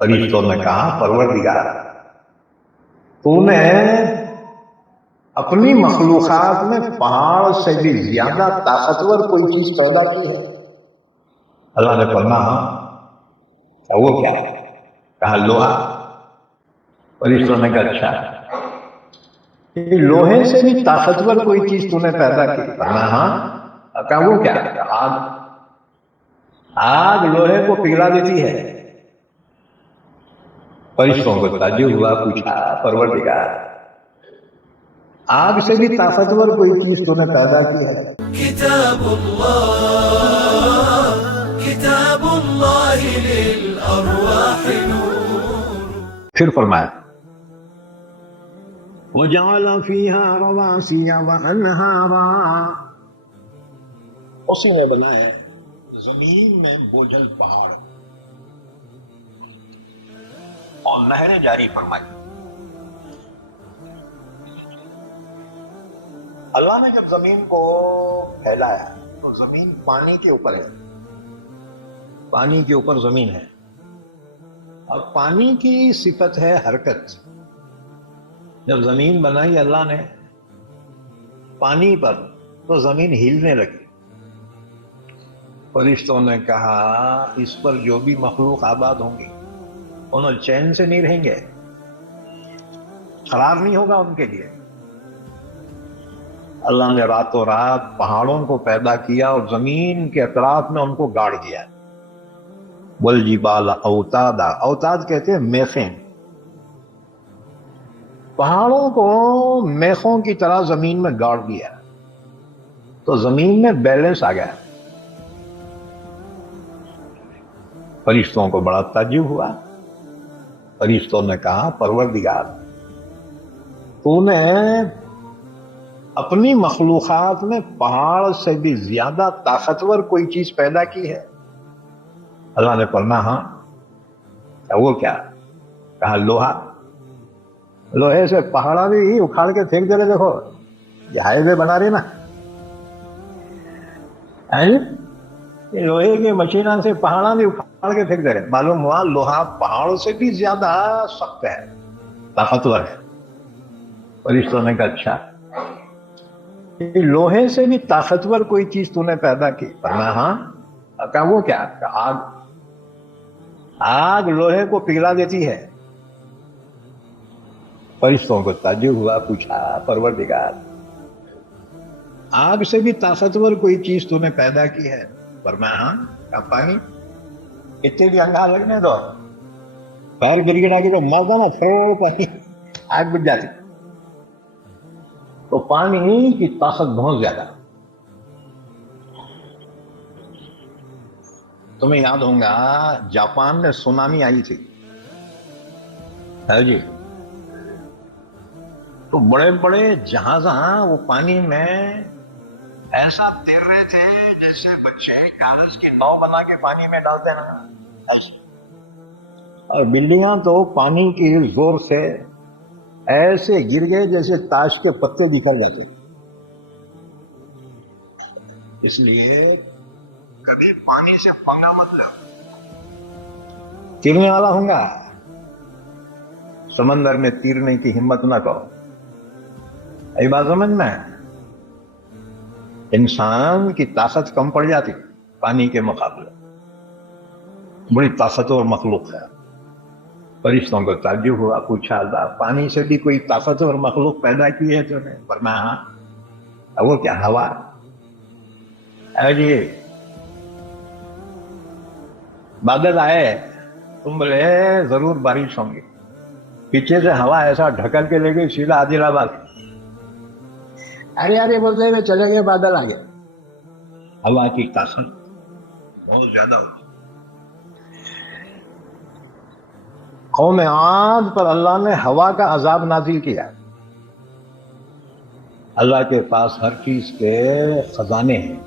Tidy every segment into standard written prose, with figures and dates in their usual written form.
فرشتوں نے کہا پروردگار تو نے اپنی مخلوقات میں پہاڑ سے بھی زیادہ طاقتور کوئی چیز پیدا کی ہے؟ اللہ نے فرمایا وہ کیا؟ کہا لوہا۔ فرشتوں نے کہا اچھا لوہے سے بھی طاقتور کوئی چیز تو نے پیدا کی؟ فرمایا ہاں۔ کہا وہ کیا؟ آگ۔ آگ لوہے کو پگھلا دیتی ہے۔ فرشتوں کو تعجب ہوا، پوچھا پروردگار آگ سے بھی طاقتور کوئی چیز تو نے پیدا کی ہے؟ کتاب اللہ للارواح نور۔ پھر فرمایا وَجَعَلَ فِيهَا رَوَاسِيَ وَأَنْهَارًا، اسی نے بنائے زمین میں بوجھل پہاڑ اور نہریں جاری فرمائی۔ اللہ نے جب زمین کو پھیلایا تو زمین پانی کے اوپر ہے، پانی کے اوپر زمین ہے، اور پانی کی صفت ہے حرکت۔ جب زمین بنائی اللہ نے پانی پر تو زمین ہلنے لگی۔ فرشتوں نے کہا اس پر جو بھی مخلوق آباد ہوں گی انہوں چین سے نہیں رہیں گے، قرار نہیں ہوگا ان کے لیے۔ اللہ نے راتوں رات پہاڑوں کو پیدا کیا اور زمین کے اطراف میں ان کو گاڑ دیا۔ والجبال اوتادا، اوتاد کہتے ہیں میخیں، پہاڑوں کو میخوں کی طرح زمین میں گاڑ دیا تو زمین میں بیلنس آ گیا۔ فرشتوں کو بڑا تعجب ہوا۔ فرشتوں نے کہا پروردگار تو نے اپنی مخلوقات میں پہاڑ سے بھی زیادہ طاقتور کوئی چیز پیدا کی ہے؟ اللہ نے فرمایا ہاں۔ وہ کیا؟ کہا لوہا۔ لوہے سے پہاڑا بھی اکھاڑ کے پھینک دے رہے، دیکھو ہائی وے بنا رہے نا، لوہے کی مشینوں سے پہاڑا بھی اکھاڑ کے پھینک دے رہے۔ معلوم ہوا لوہا پہاڑوں سے بھی زیادہ سخت ہے، طاقتور ہے۔ فرشتوں نے کہا اچھا لوہے سے بھی طاقتور کوئی چیز تو نے پیدا کی؟ فرمایا ہاں۔ کہا وہ کیا؟ کہا آگ۔ آگ لوہے کو پگھلا دیتی ہے۔ فرشتوں کو تعجب ہوا، پوچھا پروردگار آگ سے بھی طاقتور کوئی چیز تو نے پیدا کی ہے؟ فرمایا ہاں۔ کہا پانی؟ اتنے بھی انگھا لگنے دو، پیر گرگڑا کے تو موقع نا پھر پانی آگ بجھ جاتی۔ تو پانی کی طاقت بہت زیادہ۔ تمہیں یاد ہوگا جاپان میں سونامی آئی تھی ہے جی، تو بڑے بڑے جہاز وہ پانی میں ایسا تیر رہے تھے جیسے بچے کاغذ کی ناؤ بنا کے پانی میں ڈالتے نا ایسے، اور بلڈنگاں تو پانی کی زور سے ایسے گر گئے جیسے تاش کے پتے بکھر جاتے۔ اس لیے کبھی پانی سے پنگا مت لو، تیرنے والا ہوں گا، سمندر میں تیرنے کی ہمت نہ کرو۔ ای بات سمجھ میں، انسان کی طاقت کم پڑ جاتی پانی کے مقابلے، بڑی طاقتور مخلوق ہے۔ فرشتوں کو تعجب ہوا، پوچھا اللہ پانی سے بھی کوئی طاقتور مخلوق پیدا کی ہے تو نے؟ فرمایا ہاں۔ وہ کیا؟ ہوا۔ جی بادل آئے، تم بولے ضرور بارش ہوں گی، پیچھے سے ہوا ایسا ڈھکل کے لے گئی سیدھا عادل آباد، ارے ارے بولتے ہوئے چلے گئے، بادل آ گئے۔ ہوا کی طاقت بہت زیادہ ہوتی۔ قوم عاد پر اللہ نے ہوا کا عذاب نازل کیا۔ اللہ کے پاس ہر چیز کے خزانے ہیں،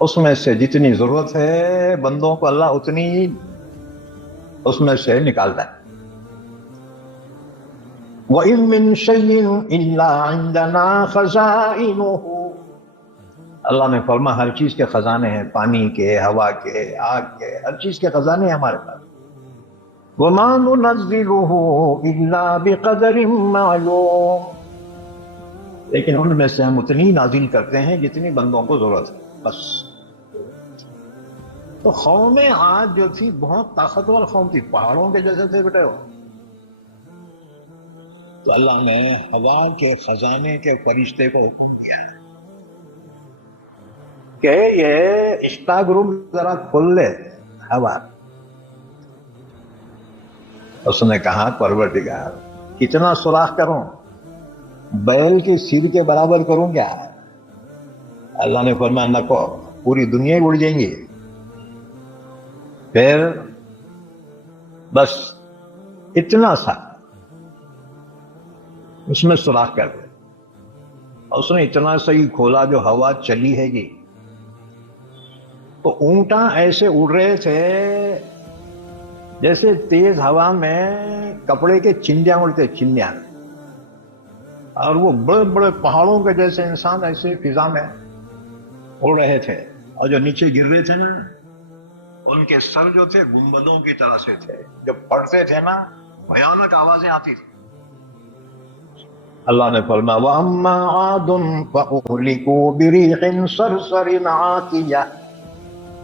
اس میں سے جتنی ضرورت ہے بندوں کو اللہ اتنی اس میں سے نکالتا ہے۔ وَإِن مِّن شَيْءٍ إِلَّا عِندَنَا خَزَائِنُهُ، اللہ نے فرما ہر چیز کے خزانے ہیں، پانی کے، ہوا کے، آگ کے، ہر چیز کے خزانے ہیں ہمارے پاس. وَمَا نُنَزِّلُهُ إِلَّا بِقَدَرٍ مَّعْلُومٍ، لیکن ان میں سے ہم اتنی نازل کرتے ہیں جتنی بندوں کو ضرورت ہے بس. تو قوم عاد جو تھی بہت طاقتور قوم تھی، پہاڑوں کے جیسے تھے بیٹے وہ. تو اللہ نے ہوا کے خزانے کے فرشتے کو حکم دیا کہ یہ اسٹاک روم ذرا کھول لے ہوا. اس نے کہا پروردگار کتنا سوراخ کروں، بیل کے سر کے برابر کروں کیا؟ اللہ نے فرمایا نہ کو، پوری دنیا ہی اڑ جائیں گی. پھر بس اتنا سا اس میں سوراخ کر دے. اس نے اتنا سا ہی کھولا جو ہوا چلی ہے جی. تو اونٹاں ایسے اڑ رہے تھے جیسے تیز ہوا میں کپڑے کے چندیاں اڑتے، چندیاں. اور وہ بڑے بڑے پہاڑوں کے جیسے انسان ایسے فضا میں اڑ رہے تھے. اور جو نیچے گر رہے تھے نا، ان کے سر جو تھے گنبدوں کی طرح سے تھے، جب پڑتے تھے نا بھیانک آوازیں آتی تھی. اللہ نے فرمایا وَأَمَّا عَادٌ فَأُهْلِكُوا بِرِيحٍ صَرْصَرٍ عَاتِيَةٍ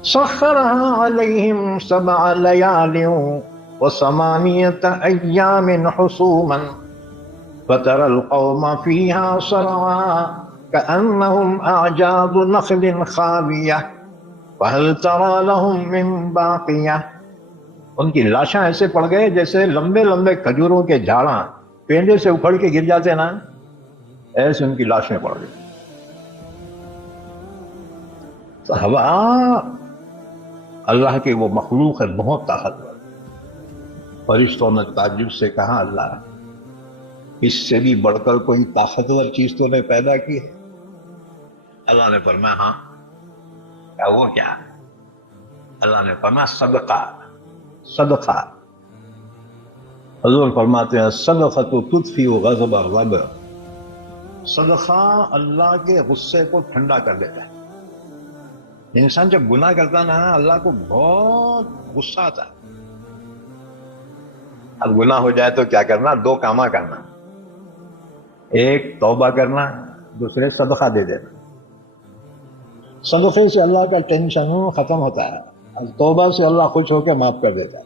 سَخَّرَهَا عَلَيْهِمْ 7 لَيَالٍ و8 أَيَّامٍ حُسُومًا فَتَرَى الْقَوْمَ فِيهَا صَرْعَىٰ كَأَنَّهُمْ أَعْجَازُ نَخْلٍ خَاوِيَةٍ فَهَلْ تَرَىٰ لَهُم مِّن بَاقِيَةٍ. ان کی لاشاں ایسے پڑ گئے جیسے لمبے لمبے کھجوروں کے جھاڑاں پینڈے سے اکھڑ کے گر جاتے نا، ایسے ان کی لاشیں پڑ گئی. تو ہوا اللہ کی وہ مخلوق ہے بہت طاقتور. فرشتوں نے تعجب سے کہا اللہ اس سے بھی بڑھ کر کوئی طاقتور چیز تو نے پیدا کی ہے؟ اللہ نے فرمایا ہاں. کیا وہ کیا؟ اللہ نے فرمایا صدقہ. صدقہ حضور فرماتے ہیں صدقۃ تطفئ غضب الرب. صدقہ اللہ کے غصے کو ٹھنڈا کر دیتا ہے. انسان جب گناہ کرتا نا اللہ کو بہت غصہ آتا ہے. اب گناہ ہو جائے تو کیا کرنا؟ 2 کام کرنا، ایک توبہ کرنا، دوسرے صدقہ دے دینا. صدقے سے اللہ کا ٹینشن ختم ہوتا ہے، اور توبہ سے اللہ خوش ہو کے معاف کر دیتا ہے.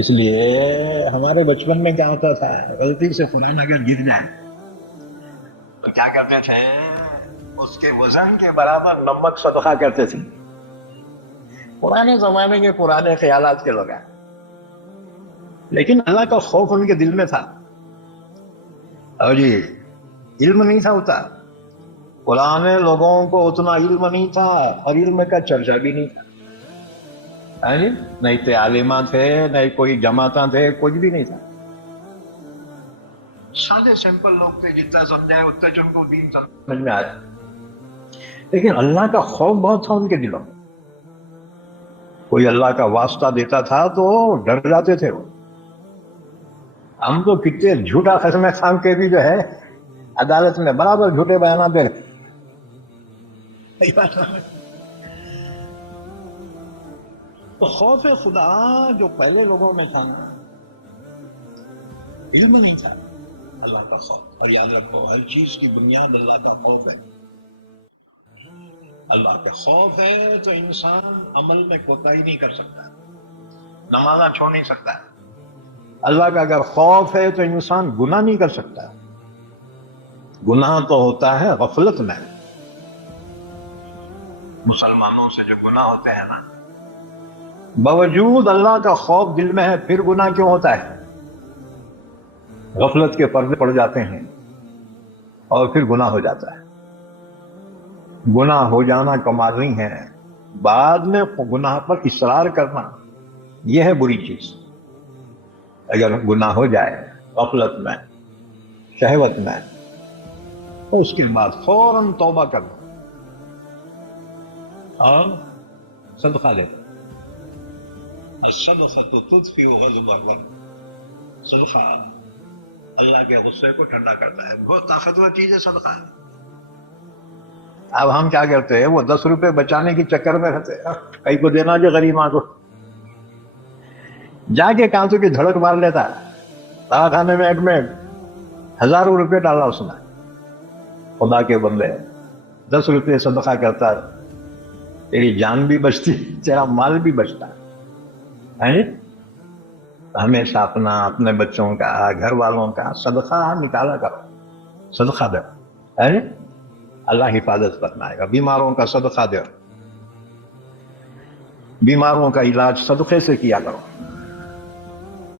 اس لیے ہمارے بچپن میں کیا ہوتا تھا، غلطی سے قرآن اگر گر جائے تو کیا کرتے تھے؟ اس کے وزن کے برابر نمک صدقہ کرتے تھے. پرانے زمانے کے پرانے خیالات کے لوگ ہیں، لیکن اللہ کا خوف ان کے دل میں تھا. اور جی علم نہیں تھا ہوتا، پرانے لوگوں کو اتنا علم نہیں تھا، اور علم کا چرچا بھی نہیں تھا. نہیں تھے عالماں تھے، نہیں کوئی جماعتاں تھے، کچھ بھی نہیں تھا. سادے سمپل لوگ تھے، جتنا سمجھائے اتنا ان کو دین سمجھ میں آیا. لیکن اللہ کا خوف بہت تھا ان کے دلوں میں. کوئی اللہ کا واسطہ دیتا تھا تو ڈر جاتے تھے وہ. ہم تو کتنے جھوٹا قسم خان کے بھی جو ہے عدالت میں برابر جھوٹے بیانات دے رہے. تو خوف خدا جو پہلے لوگوں میں تھا نا، علم نہیں تھا اللہ کا خوف. اور یاد رکھو ہر چیز کی بنیاد اللہ کا خوف ہے. اللہ کا خوف ہے تو انسان عمل میں کوتاہی نہیں کر سکتا، نمازاں چھوڑ نہیں سکتا. اللہ کا اگر خوف ہے تو انسان گناہ نہیں کر سکتا. گناہ تو ہوتا ہے غفلت میں. مسلمانوں سے جو گناہ ہوتے ہیں نا، باوجود اللہ کا خوف دل میں ہے پھر گناہ کیوں ہوتا ہے؟ غفلت کے پردے پڑ جاتے ہیں اور پھر گناہ ہو جاتا ہے. گناہ ہو جانا کمال نہیں ہے، بعد میں گناہ پر اصرار کرنا یہ ہے بری چیز. اگر گناہ ہو جائے غفلت میں، شہوت میں، تو اس کے بعد فوراً توبہ کرنا اور صدقہ دینا. الصدقۃ تطفئ غضب الرب. صدقہ اللہ کے غصے کو ٹھنڈا کرتا ہے. بہت طاقتور چیز ہے صدقہ. اب ہم کیا کرتے ہیں، وہ 10 روپے بچانے کے چکر میں رہتے ہیں، کئی کو دینا جو غریب ماں کو، جا کے کانسوں کی دھڑک مار لیتا ہے، دواخانے میں ایڈمٹ، ہزاروں روپے ڈالا اس نے، خدا کے بندے 10 روپے صدقہ کرتا، تیری جان بھی بچتی، تیرا مال بھی بچتا ہے۔ ہمیشہ اپنے بچوں کا، گھر والوں کا صدقہ نکالا کرو، صدقہ دو، اللہ حفاظت فرمائے گا۔ بیماروں کا صدقہ دو، بیماروں کا علاج صدقے سے کیا کرو۔